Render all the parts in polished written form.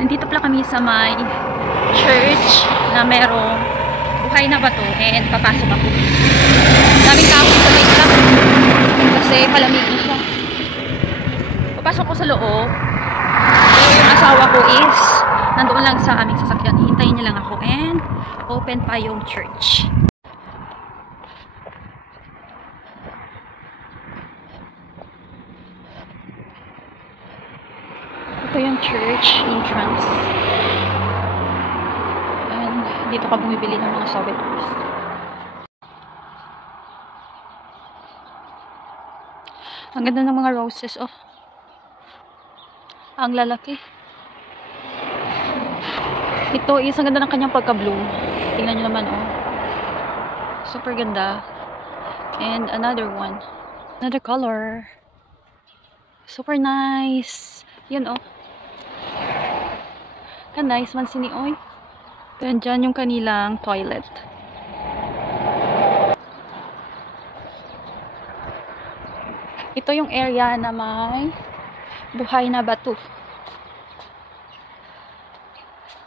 Nandito pala kami sa may church na merong buhay na bato and papasok ako. Daming tao sa may truck kasi palamig na siya. Papasok ko sa loob. Yung asawa ko is nandoon lang sa aming sasakyan. Hintayin niya lang ako and open pa yung church. Ito yung church entrance. And dito ka bumibili ng mga souvenirs. Ang ganda ng mga roses, oh. Ang lalaki. Ito is ang ganda ng kanyang pagka-bloom. Tingnan nyo naman, oh. Super ganda. And another one. Another color. Super nice. Yan, oh. Nice man sini, oy. Then dyan yung kanilang toilet. Ito yung area na may buhay na bato.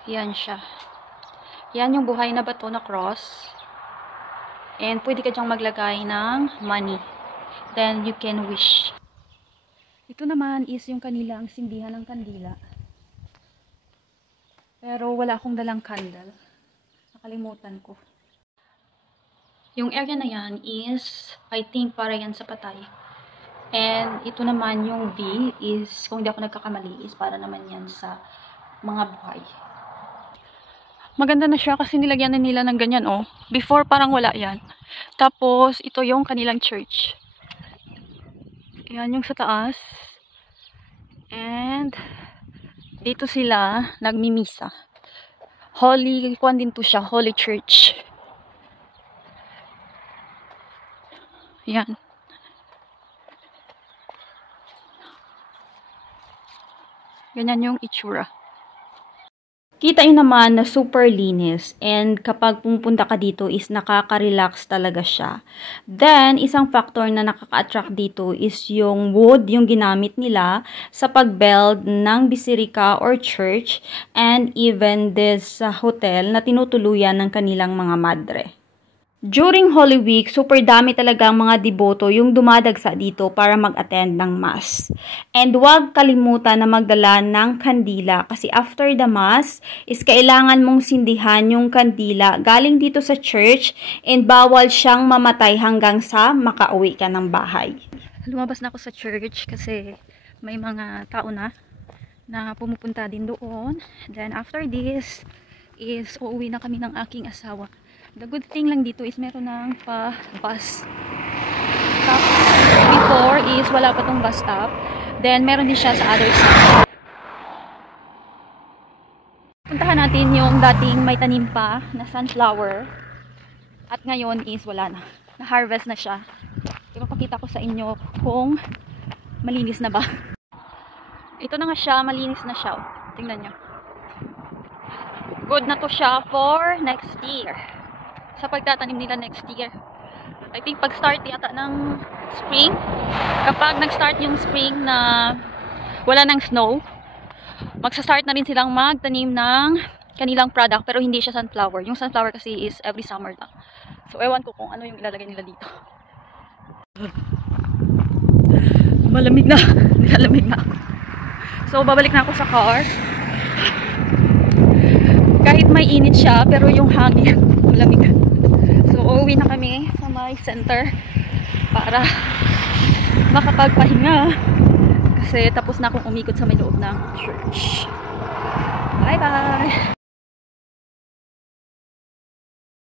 Yan siya. Yan yung buhay na bato na cross. And pwede ka dyang maglagay ng money. Then you can wish. Ito naman is yung kanilang sindihan ng kandila. Pero wala akong dalang candle. Nakalimutan ko. Yung area na yan is, I think, para yan sa patay. And ito naman yung V is, kung hindi ako nagkakamali, is para naman yan sa mga buhay. Maganda na siya kasi nilagyan na nila ng ganyan, oh. Before parang wala yan. Tapos ito yung kanilang church. Yan yung sa taas. And dito sila nagmimisa. Holy, kuwan din to siya, Holy Church. Yan. Ganyan yung itsura. Kita nyo naman na super linis and kapag pumunta ka dito is nakaka-relax talaga siya. Then, isang factor na nakaka-attract dito is yung wood, yung ginamit nila sa pag-build ng bisirika or church and even this hotel na tinutuluyan ng kanilang mga madre. During Holy Week, super dami talaga ang mga deboto yung dumadagsa dito para mag-attend ng Mass. And huwag kalimutan na magdala ng kandila kasi after the Mass is kailangan mong sindihan yung kandila galing dito sa church and bawal siyang mamatay hanggang sa makauwi ka ng bahay. Lumabas na ako sa church kasi may mga tao na pumupunta din doon. Then after this is uuwi na kami ng aking asawa. The good thing lang dito is meron ng bus stop. Before is wala pa tong bus stop. Then meron din siya sa other side. Puntahan natin yung dating may tanim pa na sunflower. At ngayon is wala na. Na-harvest na siya. Ipapakita ko sa inyo kung malinis na ba. Ito na nga siya, malinis na siya. Tingnan nyo. Good na to siya for next year. Sa pagtatanim nila next year. I think pag-start yata ng spring, kapag nag-start yung spring na wala ng snow, magsa-start na rin silang magtanim ng kanilang product pero hindi siya sunflower. Yung sunflower kasi is every summer lang. So ewan ko kung ano yung ilalagay nila dito. Malamig na. Nilalamig na ako. So babalik na ako sa car. Kahit may init siya pero yung hangin malamig. So, uuwi na kami sa my center para makapagpahinga kasi tapos na akong umikot sa may loob ng church. Bye-bye!